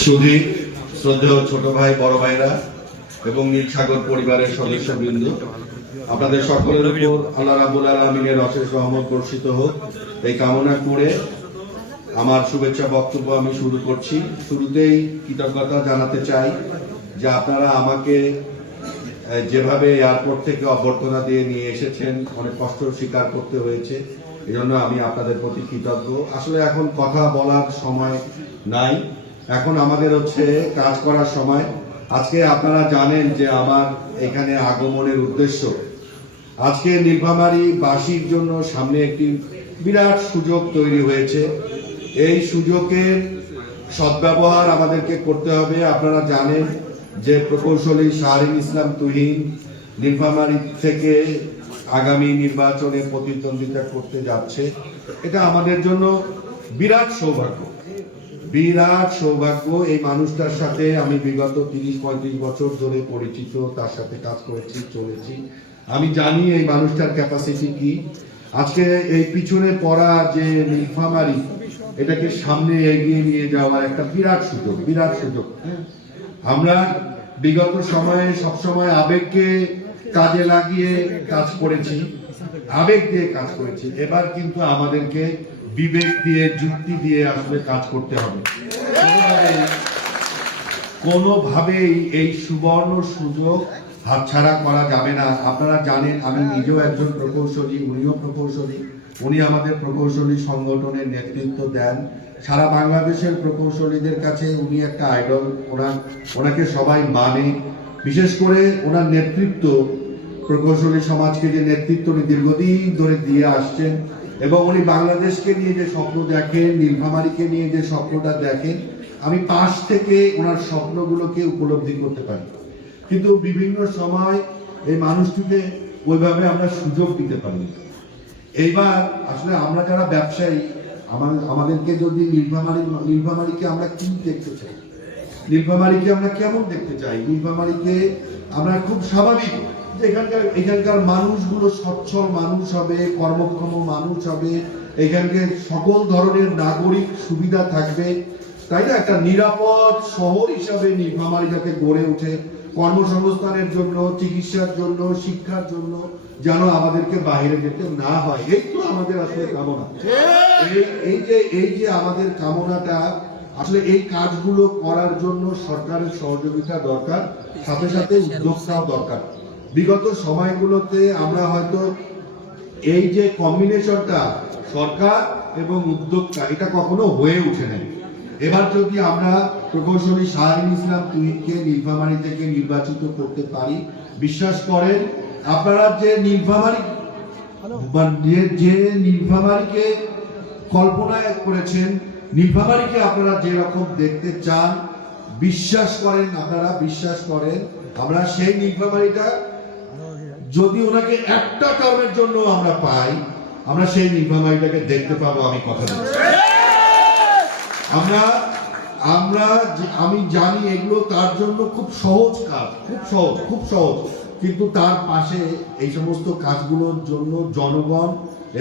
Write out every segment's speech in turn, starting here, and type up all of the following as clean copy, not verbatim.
সুধী শ্রদ্ধেয় ছোট ভাই বড় ভাইরা এবং নীলসাগর পরিবারের সদস্যবৃন্দ, আপনাদের সকলের উপর আল্লাহ রাব্বুল আলামিনের অশেষ রহমত বর্ষিত হোক এই কামনা করে আমার শুভেচ্ছা বক্তব্য আমি শুরু করছি। শুরুতেই কৃতজ্ঞতা জানাতে চাই যে আপনারা আমাকে যেভাবে এয়ারপোর্ট থেকে অভ্যর্থনা দিয়ে নিয়ে এসেছেন, অনেক কষ্ট স্বীকার করতে হয়েছে, এজন্য আমি আপনাদের প্রতি কৃতজ্ঞ। আসলে এখন কথা বলার সময় নাই, এখন আমাদের হচ্ছে কাজ করার সময়। আজকে আপনারা জানেন যে আমার এখানে আগমনের উদ্দেশ্য, আজকে নীলফামারী বাসীর জন্য সামনে একটি বিরাট সুযোগ তৈরি হয়েছে। এই সুযোগের সদ্ব্যবহার আমাদেরকে করতে হবে। আপনারা জানেন যে প্রকৌশলী শাহরিন ইসলাম তুহিন নীলফামারী থেকে আগামী নির্বাচনে প্রতিদ্বন্দ্বিতা করতে যাচ্ছে। এটা আমাদের জন্য বিরাট সৌভাগ্য, বিরাট সৌভাগ্য। এই মানুষটার সাথে আমি বিগত 30-35 বছর ধরে পরিচিত, তার সাথে কাজ করেছি, চলেছি। আমি জানি এই মানুষটার ক্যাপাসিটি কি। আজকে এই পিছনে পড়া যে নীলফামারী, এটাকে সামনে এগিয়ে নিয়ে যাওয়ার একটা বিরাট সুযোগ, বিরাট সুযোগ। আমরা বিগত সময়ে সবসময় আবেগকে কাজে লাগিয়ে কাজ করেছি, আবেগ দিয়ে কাজ করেছি। এবার কিন্তু আমাদেরকে বিবেক দিয়ে, যুক্তি দিয়ে আসলে কাজ করতে হবে। কোনোভাবেই এই সুবর্ণ সুযোগ হাতছাড়া করা যাবে না। আপনারা জানেন আমি নিজেও একজন প্রকৌশলী, উনিও প্রকৌশলী। উনি আমাদের প্রকৌশলী সংগঠনের নেতৃত্ব দেন। সারা বাংলাদেশের প্রকৌশলীদের কাছে উনি একটা আইডল, ওনাকে সবাই মানে। বিশেষ করে ওনার নেতৃত্ব, প্রকৌশলী সমাজকে যে নেতৃত্ব উনি দীর্ঘদিন ধরে দিয়ে আসছেন, এবং উনি বাংলাদেশকে নিয়ে যে স্বপ্ন দেখেন, নীলফামারীকে নিয়ে যে স্বপ্নটা দেখেন, আমি পাশ থেকে ওনার স্বপ্নগুলোকে উপলব্ধি করতে পারি। কিন্তু বিভিন্ন সময় এই মানুষটিকে ওইভাবে আমরা সুযোগ দিতে পারি। এইবার আসলে আমরা যারা ব্যবসায়ী, আমাদেরকে যদি নীলফামারীকে আমরা কি দেখতে চাই, নীলফামারীকে আমরা কেমন দেখতে চাই, নীলফামারীকে আমরা খুব স্বাভাবিক যে এখানকার মানুষগুলো সচ্ছল মানুষ হবে, কর্মক্ষম মানুষ হবে, এখানকার সকল ধরনের নাগরিক সুবিধা থাকবে, তাই না? একটা নিরাপদ শহর হিসাবে নীলফামারী যাতে গড়ে ওঠে, কর্মসংস্থানের জন্য, চিকিৎসার জন্য, শিক্ষার জন্য যেন আমাদেরকে বাইরে যেতে না হয়। এই তো আমাদের আসলে কামনা। এই যে আমাদের কামনাটা, আসলে এই কাজগুলো করার জন্য সরকারের সহযোগিতা দরকার, সাথে সাথে উদ্যোক্তাও দরকার। বিগত সময়গুলোতে আমরা হয়তো এই যে কম্বিনেশনটা সরকার এবং উদ্যোক্তা, এটা কখনো হয়ে ওঠে নাই। এবার যদি আমরা প্রকৌশলী শাহরিন ইসলাম তুহিনকে নীলফামারী থেকে নির্বাচিত করতে পারি, বিশ্বাস করেন আপনারা যে নীলফামারীকে কল্পনা করেছেন, নীলফামারীকে আপনারা যেরকম দেখতে চান, বিশ্বাস করেন, আপনারা বিশ্বাস করেন, আমরা সেই নীলফামারীটা যদি ওনাকে একটা কারণের জন্য আমরা পাই, আমরা সেই নীলফামারীটাকে দেখতে পাবো। আমি কথা দিচ্ছি, আমি জানি এগুলো তার জন্য খুব সহজ কাজ, খুব সহজ, কিন্তু তার পাশে এই সমস্ত কাজগুলোর জন্য জনগণ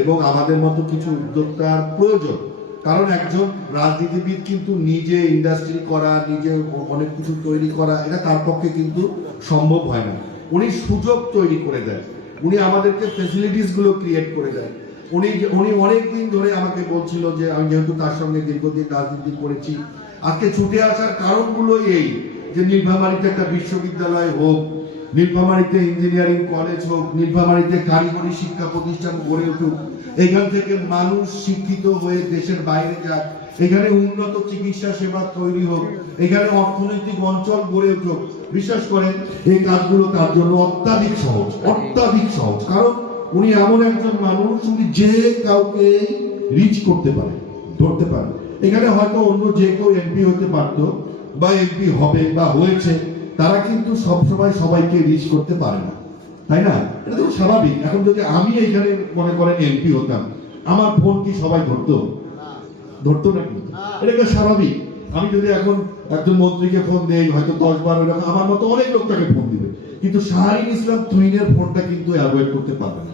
এবং আমাদের মতো কিছু উদ্যোক্তার প্রয়োজন। কারণ একজন রাজনীতিবিদ কিন্তু নিজে ইন্ডাস্ট্রি করা, নিজে অনেক কিছু তৈরি করা, এটা তার পক্ষে কিন্তু সম্ভব হয় না। উনি সুযোগ তৈরি করে দেন, উনি আমাদেরকে ফেসিলিটিস গুলো ক্রিয়েট করে দেন। উনি অনেকদিন ধরে আমাকে বলছিল যে, আমি যেহেতু তার সঙ্গে দীর্ঘদিন রাজনীতি করেছি, আজকে ছুটে আসার কারণগুলো এই যে নীলফামারীতে একটা বিশ্ববিদ্যালয় হোক, নীলফামারীতে ইঞ্জিনিয়ারিং কলেজ হোক, নীলফামারীতে কারিগরি শিক্ষা প্রতিষ্ঠান গড়ে উঠুক, এখান থেকে মানুষ শিক্ষিত হয়ে দেশের বাইরে যাক, এখানে উন্নত চিকিৎসা সেবা তৈরি হোক, এখানে অর্থনৈতিক অঞ্চল গড়ে উঠুক। বিশ্বাস করেন এই কাজগুলো তার জন্য অত্যাধিক সহজ, অত্যাধিক সহজ। কারণ উনি এমন একজন মানুষ, উনি যে কাউকে রিচ করতে পারে, ধরতে পারে। এখানে হয়তো অন্য যে কেউ এমপি হতে পারতো বা এমপি হবে বা হয়েছে, তারা কিন্তু সবসময় সবাইকে রিচ করতে পারে না, তাই না? এটা তো স্বাভাবিক। এখন যদি আমি এইখানে মনে করেন এমপি হতাম, আমার ফোন কি সবাই ধরতো নাকি? এটা একটা স্বাভাবিক। আমি যদি এখন একজন মন্ত্রীকে ফোন দেই, হয়তো 10-12 এরকম আমার মতো অনেক লোক তাকে ফোন দিবে, কিন্তু শাহরিন ইসলাম তুহিনের ফোনটা কিন্তু অ্যাভয়েড করতে পারবে না।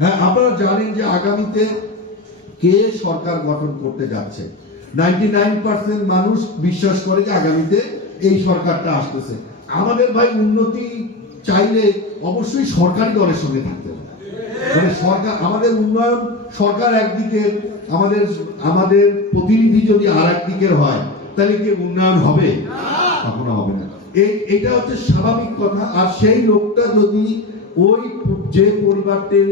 হ্যাঁ, আপনারা জানেন যে আগামীতে কে সরকার গঠন করতে যাচ্ছে। 99% মানুষ বিশ্বাস করে যে আগামীতে এই সরকারটা আসতেছে। আমাদের ভাই উন্নতি চাইলে অবশ্যই সরকারি দলের সঙ্গে থাকতে হবে। মানে সরকার, আমাদের উন্নয়ন সরকার একদিকে, আমাদের প্রতিনিধি যদি আর একদিকের হয়, তাহলে কি উন্নয়ন হবে? কখনো হবে না। এটা হচ্ছে স্বাভাবিক কথা। আর সেই লোকটা যদি ওই যে পরিবারটির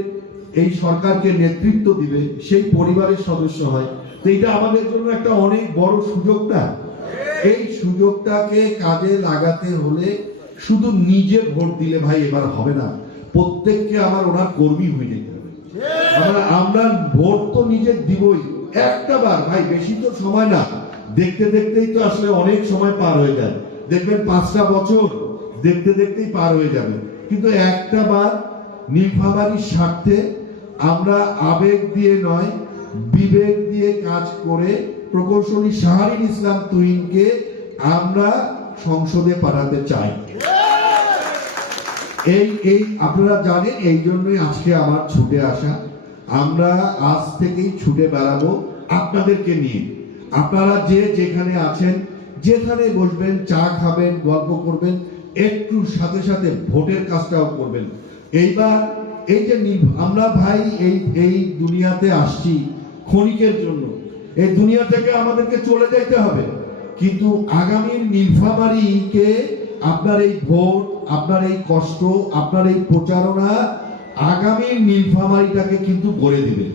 এই সরকারকে নেতৃত্ব দিবে সেই পরিবারের সদস্য হয়, তো এটা আমাদের জন্য একটা অনেক বড় সুযোগ না? এই সুযোগটাকে কাজে লাগাতে হলে শুধু নিজে ভোট দিলে ভাই এবার হবে না, প্রত্যেককে আমার ওনার কর্মী হয়ে যেতে হবে। আমরা ভোট তো নিজে দিবই, একটা বার ভাই, বেশি তো সময় না, দেখতে দেখতেই তো আসলে অনেক সময় পার হয়ে যায়। দেখবেন 5টা বছর দেখতে দেখতেই পার হয়ে যাবে। কিন্তু একটা বার নীলফামারীর স্বার্থে আমরা আবেগ দিয়ে নয়, বিবেক দিয়ে কাজ করে প্রকৌশলী শাহরিন ইসলাম তুহিনকে আমরা সংসদে পাঠাতে চাই। এই আপনারা জানেন, এই জন্যই আজকে আমার ছুটে আসা। আমরা আজ থেকেই ছুটে বেড়াবো আপনাদেরকে নিয়ে। আপনারা যে যেখানে আছেন, যেখানে বসবেন, চা খাবেন, গল্প করবেন, একটু সাথে সাথে ভোটের কাজটাও করবেন। এইবার এই যে আমরা ভাই এই দুনিয়াতে আসছি ক্ষণিকের জন্য, এই দুনিয়া থেকে আমাদেরকে চলে যেতে হবে, কিন্তু আগামীর নীলফামারীকে আপনার এই ভোট, আপনার এই কষ্ট, আপনার এই প্রচারণা আগামীর নীলফামারীটাকে কিন্তু গড়ে দিবে।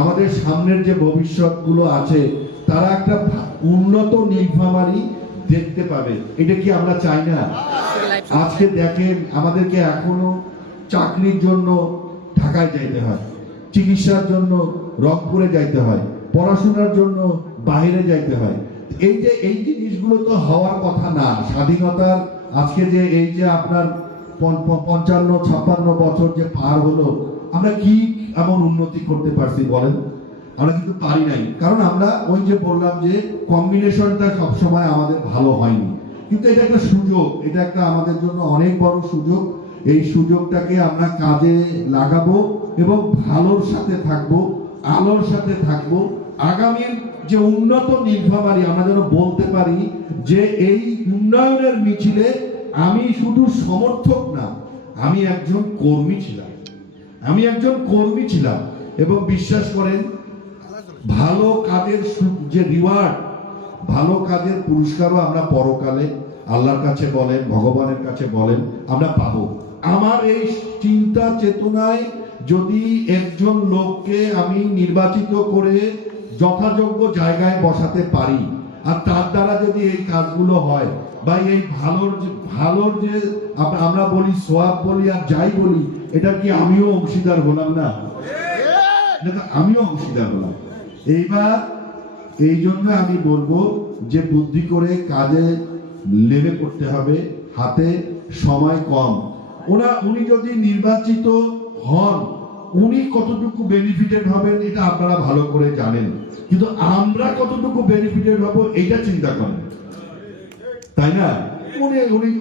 আমাদের সামনের যে ভবিষ্যৎগুলো আছে, তারা একটা উন্নত নীলফামারী দেখতে পাবে। এটা কি আমরা চাই না? আজকে দেখেন, আমাদেরকে এখনো চাকরির জন্য ঢাকায় যাইতে হয়, চিকিৎসার জন্য রংপুরে যাইতে হয়, পড়াশোনার জন্য বাইরে যাইতে হয়। এই জিনিসগুলো তো হওয়ার কথা না। স্বাধীনতার আজকে যে এই যে আপনার 55-56 বছর যে পার হলো, আমরা কি এমন উন্নতি করতে পারছি বলেন? আমরা কিন্তু পারি নাই। কারণ আমরা ওই যে বললাম যে কম্বিনেশনটা সবসময় আমাদের ভালো হয়নি। কিন্তু এটা একটা সুযোগ, এটা একটা আমাদের জন্য অনেক বড় সুযোগ। এই সুযোগটাকে আমরা কাজে লাগাবো এবং ভালোর সাথে থাকবো, আলোর সাথে থাকবো। আগামীর যে উন্নত নীলফামারী আমরা যেন বলতে পারি যে এই উন্নয়নের মিছিলে আমি শুধু সমর্থক না, আমি একজন কর্মী ছিলাম। এবং বিশ্বাস করেন, ভালো কাজের যে রিওয়ার্ড, ভালো কাজের পুরস্কারও আমরা পরকালে আল্লাহর কাছে বলেন, ভগবানের কাছে বলেন, আমরা পাবো। আমার এই চিন্তা চেতনায় যদি একজন লোককে আমি নির্বাচিত করে যথাযোগ্য জায়গায় বসাতে পারি, আর তার দ্বারা যদি এই কাজগুলো হয়, বা এই ভালোর যে আমরা বলি সোয়াব বলি আর যাই বলি, এটা কি আমিও অংশীদার হলাম না? আমিও অংশীদার হলাম। এইবার এই জন্য আমি বলবো যে বুদ্ধি করে কাজে লেগে পড়তে হবে, হাতে সময় কম। উনি যদি নির্বাচিত হন, উনি কতটুকু বেনিফিটেড হবেন এটা আপনারা ভালো করে জানেন, কিন্তু আমরা কতটুকু বেনিফিটেড হব এটা চিন্তা করেন, তাই না?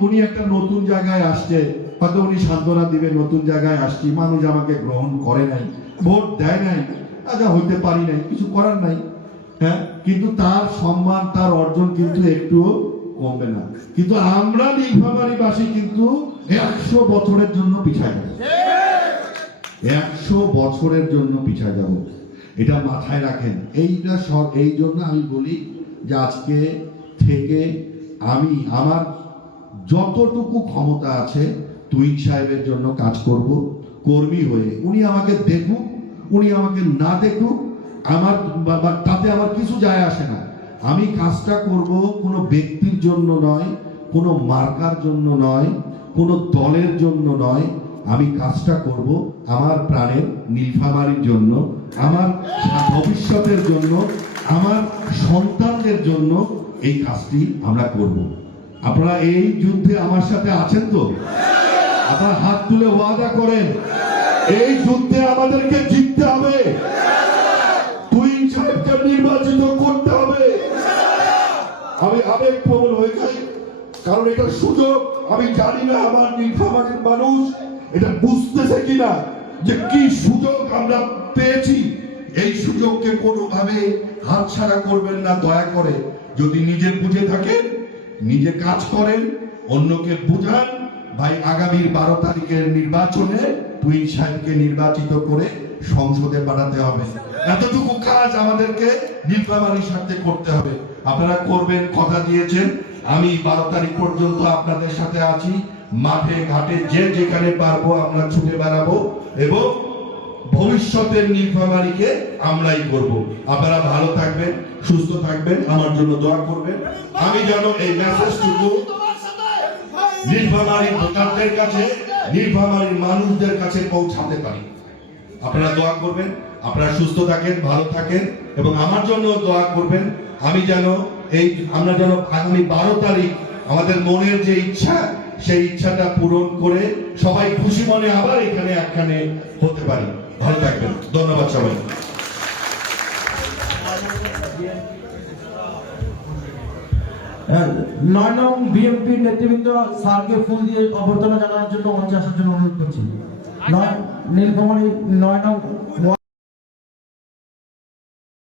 উনি একটা নতুন জায়গায় আসছে, হয়তো উনি সান্ত্বনা দিবে, নতুন জায়গায় আসছি, মানুষ আমাকে গ্রহণ করে নাই, ভোট দেয় নাই, আচ্ছা হইতে পারি নাই, কিছু করার নাই, হ্যাঁ, কিন্তু তার সম্মান, তার অর্জন কিন্তু একটুও কমবে না। কিন্তু আমরা নীলফামারীবাসী কিন্তু 100 বছরের জন্য পিছায় যাব, 100 বছরের জন্য পিছায় যাব, এটা মাথায় রাখেন। এইটা সব এই জন্য আমি বলি যে আজকে থেকে আমি আমার যতটুকু ক্ষমতা আছে তুহিন সাহেবের জন্য কাজ করব, কর্মী হয়ে। উনি আমাকে দেখুক, উনি আমাকে না দেখুক, তাতে আমার কিছু যায় আসে না। আমি কাজটা করব কোনো ব্যক্তির জন্য নয়, কোনো মার্কার জন্য নয়, কোনো দলের জন্য নয়। আমি কাজটা করব আমার প্রাণের নীলফামারীর জন্য, আমার ভবিষ্যতের জন্য, আমার সন্তানদের জন্য। এই কাজটি আমরা করব। আপনারা এই যুদ্ধে আমার সাথে আছেন তো? আপনারা হাত তুলে ওয়াদা করেন, এই যুদ্ধে আমাদেরকে জিততে হবে, তুহিন সাহেবকে নির্বাচিত করতে হবে। আমি আবেগপ্রবণ হয়ে যাই, কারণ এটা সুযোগ। আমি জানি না আমার নীলফামারীর মানুষ এটা বুঝতেছে কিনা যে কি সুযোগ আমরা পেয়েছি। এই সুযোগকে কোনোভাবে হাতছাড়া করবেন না দয়া করে। যদি নিজে বুঝে থাকেন, নিজে কাজ করেন, অন্যকে বুঝান। ভাই, আগামীর 12 তারিখের নির্বাচনে তুহিন সাহেবকে নির্বাচিত করে সংসদে পাঠাতে হবে। এতটুকু কাজ আমাদেরকে নীলফামারীর সাথে করতে হবে। আপনারা করবেন, কথা দিয়েছেন। আমি 12 তারিখ পর্যন্ত আপনাদের সাথে আছি। মাঠে ঘাটে যে যেখানে পারবো আমরা ছুটে বেড়াবো এবং ভবিষ্যতের নীলফামারীকে আমরাই করব। আপনারা ভালো থাকবেন, সুস্থ থাকবেন, আমার জন্য দোয়া করবেন। আমি যেন এই মেসেজটুকু নীলফামারীর ভোটারদের কাছে, নীলফামারীর মানুষদের কাছে পৌঁছাতে পারি। আপনারা দোয়া করবেন, আপনারা সুস্থ থাকেন, ভালো থাকেন এবং আমার জন্য দোয়া করবেন। আমি যেন আমরা যেন আগামী 12 তারিখ আমাদের মনের যে ইচ্ছা, সেই ইচ্ছাটা পূরণ করে সবাই খুশি মনে আবার এখানে একখানে হতে পারি। ভালো থাকবেন, ধন্যবাদ সবাই। 9 নং বিএমপির নেতৃবৃন্দ স্যারকে ফুল দিয়ে অভ্যর্থনা জানানোর জন্য মঞ্চে আসার জন্য অনুরোধ করছি। নীলফামারী 9 নং